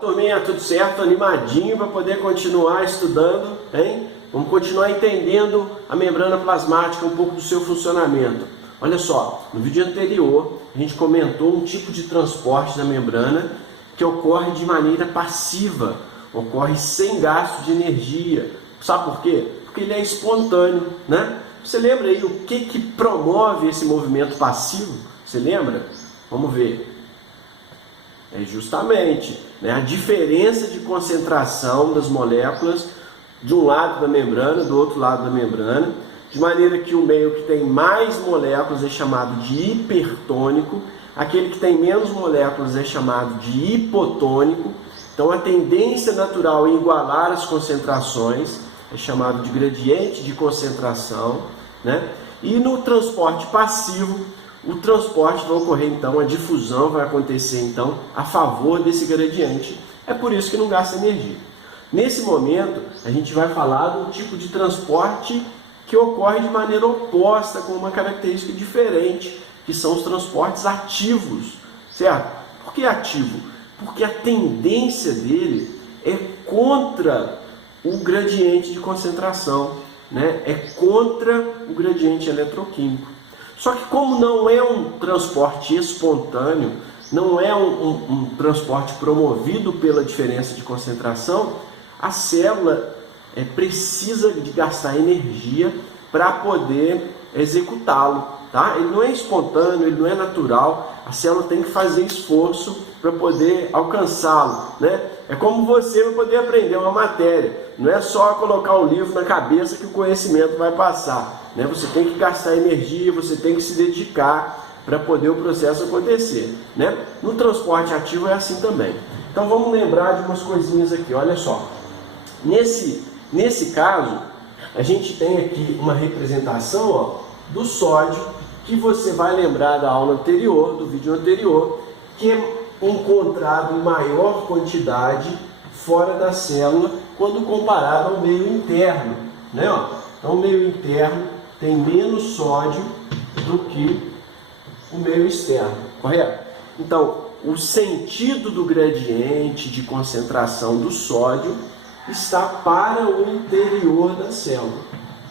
Turminha, tudo certo? Animadinho para poder continuar estudando, hein? Vamos continuar entendendo a membrana plasmática, um pouco do seu funcionamento. Olha só, no vídeo anterior a gente comentou um tipo de transporte da membrana que ocorre de maneira passiva, ocorre sem gasto de energia. Sabe por quê? Porque ele é espontâneo, né? Você lembra aí o que promove esse movimento passivo? Você lembra? Vamos ver. É justamente, né, a diferença de concentração das moléculas de um lado da membrana, do outro lado da membrana, de maneira que o meio que tem mais moléculas é chamado de hipertônico, aquele que tem menos moléculas é chamado de hipotônico. Então a tendência natural em igualar as concentrações é chamado de gradiente de concentração, né? E no transporte passivo, o transporte vai ocorrer então, a difusão vai acontecer então a favor desse gradiente. É por isso que não gasta energia. Nesse momento, a gente vai falar do tipo de transporte que ocorre de maneira oposta, com uma característica diferente, que são os transportes ativos, certo? Por que ativo? Porque a tendência dele é contra o gradiente de concentração, né? É contra o gradiente eletroquímico. Só que como não é um transporte espontâneo, não é um transporte promovido pela diferença de concentração, a célula precisa de gastar energia para poder executá-lo, tá? Ele não é espontâneo, ele não é natural, a célula tem que fazer esforço para poder alcançá-lo, né? É como você vai poder aprender uma matéria, não é só colocar um livro na cabeça que o conhecimento vai passar, né? Você tem que gastar energia, você tem que se dedicar para poder o processo acontecer, né? No transporte ativo é assim também. Então vamos lembrar de umas coisinhas aqui, olha só. Nesse caso, a gente tem aqui uma representação, ó, do sódio, que você vai lembrar da aula anterior, do vídeo anterior, que é encontrado em maior quantidade fora da célula quando comparado ao meio interno, né? Então o meio interno tem menos sódio do que o meio externo, correto? Então o sentido do gradiente de concentração do sódio está para o interior da célula,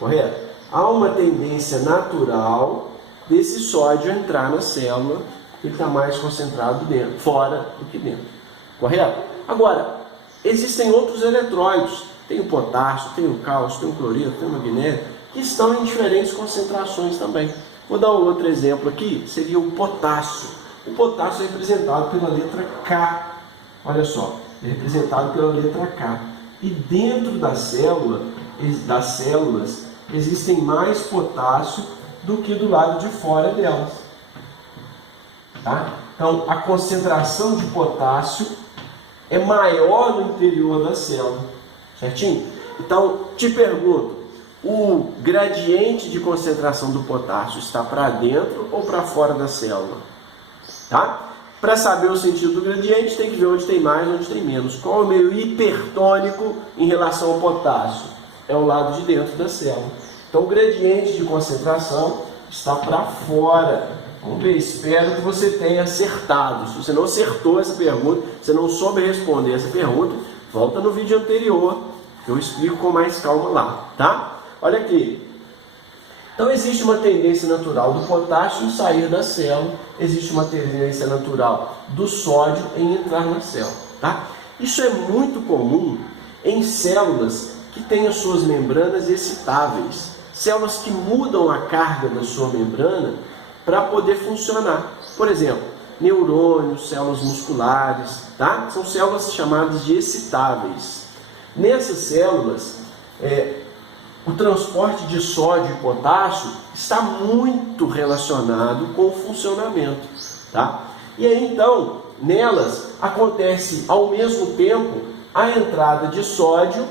correto? Há uma tendência natural desse sódio entrar na célula, ele está mais concentrado dentro, fora do que dentro, correto? Agora, existem outros eletrólitos, tem o potássio, tem o cálcio, tem o cloreto, tem o magnésio, que estão em diferentes concentrações também. Vou dar um outro exemplo aqui, seria o potássio. O potássio é representado pela letra K, olha só, é representado pela letra K. E dentro das células, existem mais potássio do que do lado de fora delas. Tá? Então, a concentração de potássio é maior no interior da célula, certinho? Então, te pergunto, o gradiente de concentração do potássio está para dentro ou para fora da célula? Tá? Para saber o sentido do gradiente, tem que ver onde tem mais e onde tem menos. Qual é o meio hipertônico em relação ao potássio? É o lado de dentro da célula. Então, o gradiente de concentração está para fora. Vamos ver, espero que você tenha acertado. Se você não acertou essa pergunta, se não soube responder essa pergunta, volta no vídeo anterior, que eu explico com mais calma lá, tá? Olha aqui. Então existe uma tendência natural do potássio em sair da célula, existe uma tendência natural do sódio em entrar na célula, tá? Isso é muito comum em células que têm as suas membranas excitáveis, células que mudam a carga da sua membrana para poder funcionar. Por exemplo, neurônios, células musculares, tá? São células chamadas de excitáveis. Nessas células, o transporte de sódio e potássio está muito relacionado com o funcionamento, tá? E aí então, nelas acontece ao mesmo tempo a entrada de sódio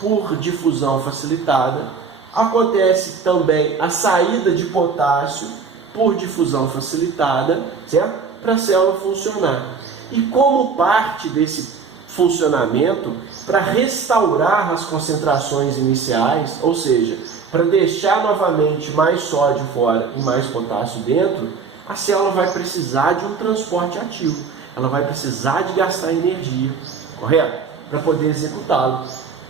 por difusão facilitada, acontece também a saída de potássio por difusão facilitada, certo? Para a célula funcionar. E como parte desse funcionamento, para restaurar as concentrações iniciais, ou seja, para deixar novamente mais sódio fora e mais potássio dentro, a célula vai precisar de um transporte ativo. ela vai precisar de gastar energia, correto? Para poder executá-lo.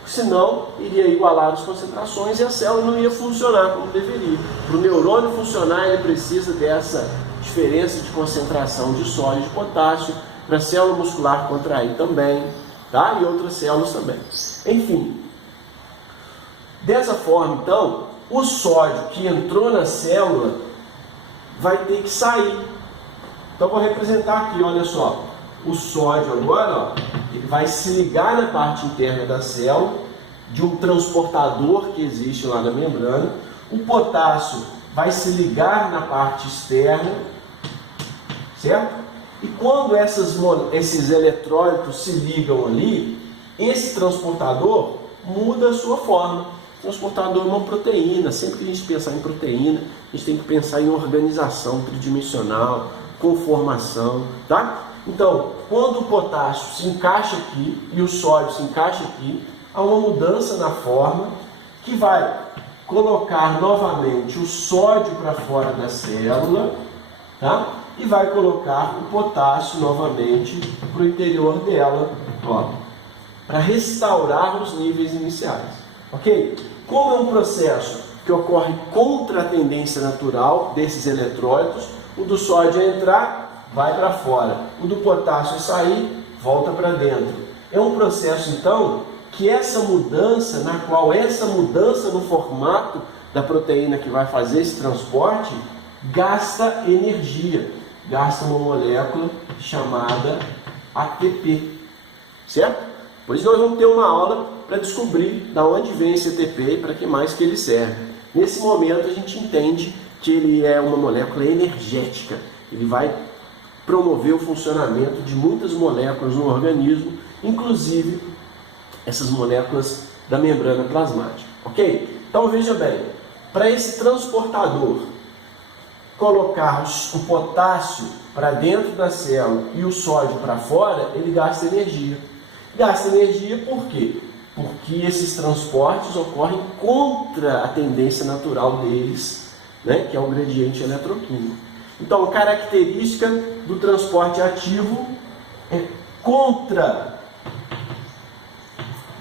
Senão, iria igualar as concentrações e a célula não ia funcionar como deveria. Para o neurônio funcionar, ele precisa dessa diferença de concentração de sódio e de potássio, para a célula muscular contrair também, tá? E outras células também. Enfim, dessa forma, então, o sódio que entrou na célula vai ter que sair. Então, vou representar aqui, olha só. O sódio agora, ó, ele vai se ligar na parte interna da célula, de um transportador que existe lá na membrana. O potássio vai se ligar na parte externa, certo? E quando esses eletrólitos se ligam ali, esse transportador muda a sua forma. O transportador é uma proteína. Sempre que a gente pensar em proteína, a gente tem que pensar em organização tridimensional, conformação, tá? Então, quando o potássio se encaixa aqui e o sódio se encaixa aqui, há uma mudança na forma que vai colocar novamente o sódio para fora da célula, tá? E vai colocar o potássio novamente para o interior dela, ó, para restaurar os níveis iniciais, ok? Como é um processo que ocorre contra a tendência natural desses eletrólitos, o do sódio entrar vai para fora, o do potássio sair, volta para dentro. É um processo, então, que essa mudança, na qual essa mudança no formato da proteína que vai fazer esse transporte, gasta energia, gasta uma molécula chamada ATP, certo? Por isso nós vamos ter uma aula para descobrir de onde vem esse ATP e para que mais que ele serve. Nesse momento a gente entende que ele é uma molécula energética, ele vai promover o funcionamento de muitas moléculas no organismo, inclusive essas moléculas da membrana plasmática, ok? Então veja bem, para esse transportador colocar o potássio para dentro da célula e o sódio para fora, ele gasta energia. Gasta energia por quê? Porque esses transportes ocorrem contra a tendência natural deles, né, que é o gradiente eletroquímico. Então, a característica do transporte ativo é contra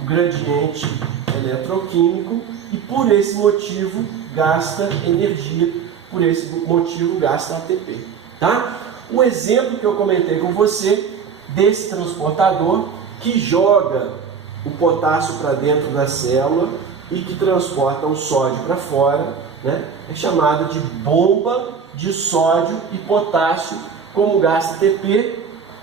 o gradiente eletroquímico e por esse motivo gasta energia, por esse motivo gasta ATP, tá? O exemplo que eu comentei com você desse transportador que joga o potássio para dentro da célula e que transporta o sódio para fora, né, é chamado de bomba de sódio e potássio. Como gasta ATP?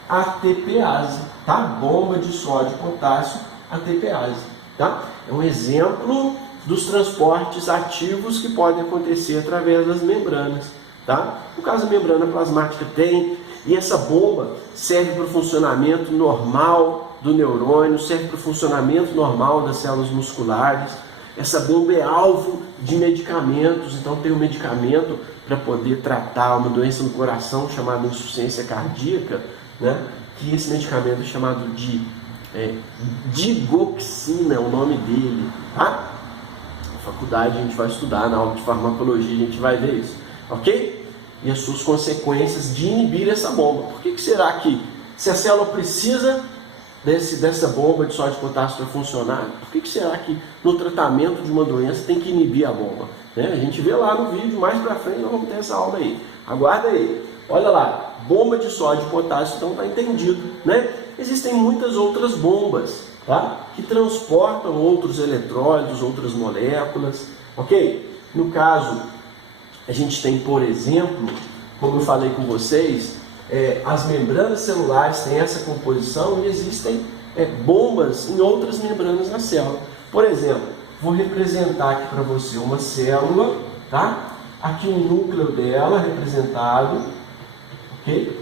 ATPase, tá? Bomba de sódio e potássio, ATPase, tá? É um exemplo dos transportes ativos que podem acontecer através das membranas, tá? No caso, a membrana plasmática tem, e essa bomba serve para o funcionamento normal do neurônio, serve para o funcionamento normal das células musculares. Essa bomba é alvo de medicamentos, então tem um medicamento para poder tratar uma doença no coração chamada insuficiência cardíaca, né? Que esse medicamento é chamado de digoxina, é o nome dele, tá? Na faculdade a gente vai estudar, na aula de farmacologia a gente vai ver isso, ok? E as suas consequências de inibir essa bomba. Por que será que, se a célula precisa dessa bomba de sódio e potássio para funcionar, por que será que no tratamento de uma doença tem que inibir a bomba? Né? A gente vê lá no vídeo, mais para frente nós vamos ter essa aula aí. Aguarda aí. Olha lá, bomba de sódio e potássio, então está entendido, né? Existem muitas outras bombas, tá? Que transportam outros eletrólitos, outras moléculas, ok? No caso, a gente tem, por exemplo, como eu falei com vocês, as membranas celulares têm essa composição e existem bombas em outras membranas da célula. Por exemplo, vou representar aqui para você uma célula, tá? Aqui o núcleo dela representado, ok?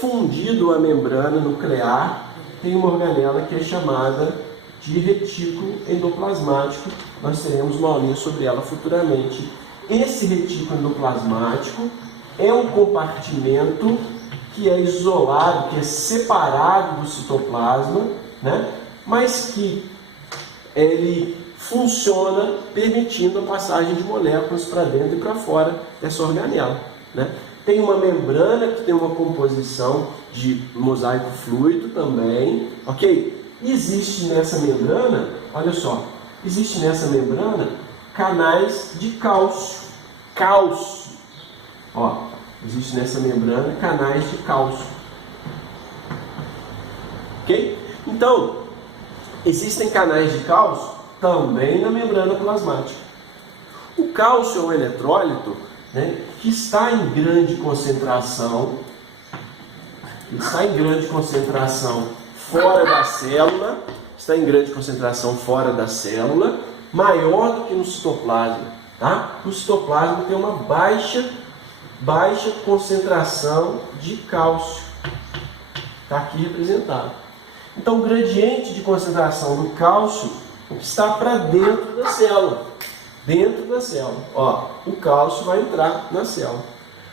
Fundido a membrana nuclear, tem uma organela que é chamada de retículo endoplasmático. Nós teremos uma aulinha sobre ela futuramente. Esse retículo endoplasmático é um compartimento que é isolado, que é separado do citoplasma, né? Mas que ele funciona permitindo a passagem de moléculas para dentro e para fora dessa organela, né? Tem uma membrana que tem uma composição de mosaico fluido também, ok? Existe nessa membrana, olha só, existe nessa membrana canais de cálcio. Cálcio. Ó, existe nessa membrana canais de cálcio. Ok? Então, existem canais de cálcio também na membrana plasmática. O cálcio é um eletrólito, né, que está em grande concentração, fora da célula, maior do que no citoplasma. Tá? O citoplasma tem uma baixa concentração de cálcio. Está aqui representado. Então, o gradiente de concentração do cálcio está para dentro da célula. Ó, o cálcio vai entrar na célula.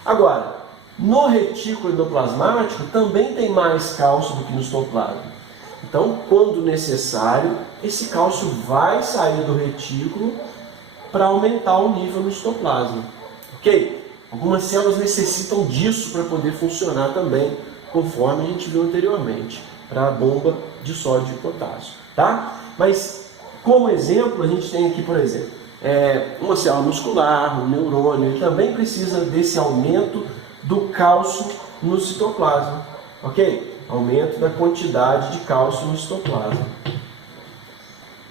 Agora, no retículo endoplasmático também tem mais cálcio do que no citoplasma. Então, quando necessário, esse cálcio vai sair do retículo para aumentar o nível no citoplasma. Ok? Algumas células necessitam disso para poder funcionar também, conforme a gente viu anteriormente, para a bomba de sódio e potássio. Tá? Mas, como exemplo, a gente tem aqui, por exemplo, uma célula muscular, um neurônio, ele também precisa desse aumento do cálcio no citoplasma. Ok? Aumento da quantidade de cálcio no citoplasma.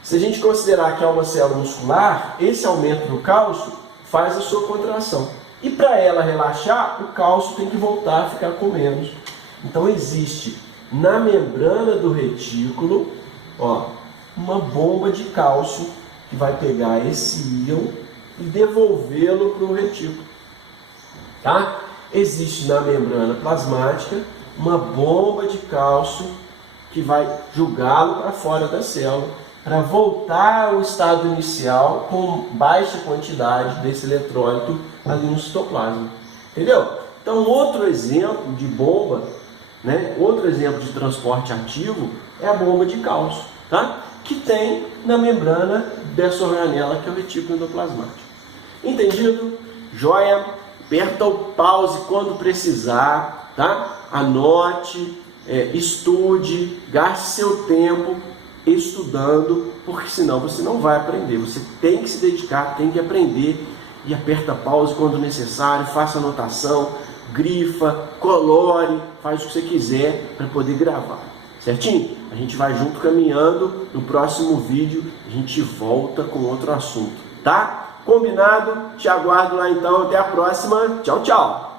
Se a gente considerar que é uma célula muscular, esse aumento do cálcio faz a sua contração. E para ela relaxar, o cálcio tem que voltar a ficar com menos. Então existe na membrana do retículo, ó, uma bomba de cálcio que vai pegar esse íon e devolvê-lo para o retículo. Tá? Existe na membrana plasmática uma bomba de cálcio que vai jogá-lo para fora da célula para voltar ao estado inicial com baixa quantidade desse eletrólito ali no citoplasma. Entendeu? Então, outro exemplo de bomba, né? Outro exemplo de transporte ativo é a bomba de cálcio, tá? Que tem na membrana dessa organela que é o retículo endoplasmático. Entendido? Joia? Aperta o pause quando precisar, tá? Anote, estude, gaste seu tempo estudando, porque senão você não vai aprender. Você tem que se dedicar, tem que aprender, e aperta pause quando necessário, faça anotação, grifa, colore, faz o que você quiser para poder gravar. Certinho? A gente vai junto caminhando. No próximo vídeo a gente volta com outro assunto, tá? Combinado? Te aguardo lá então. Até a próxima. Tchau, tchau!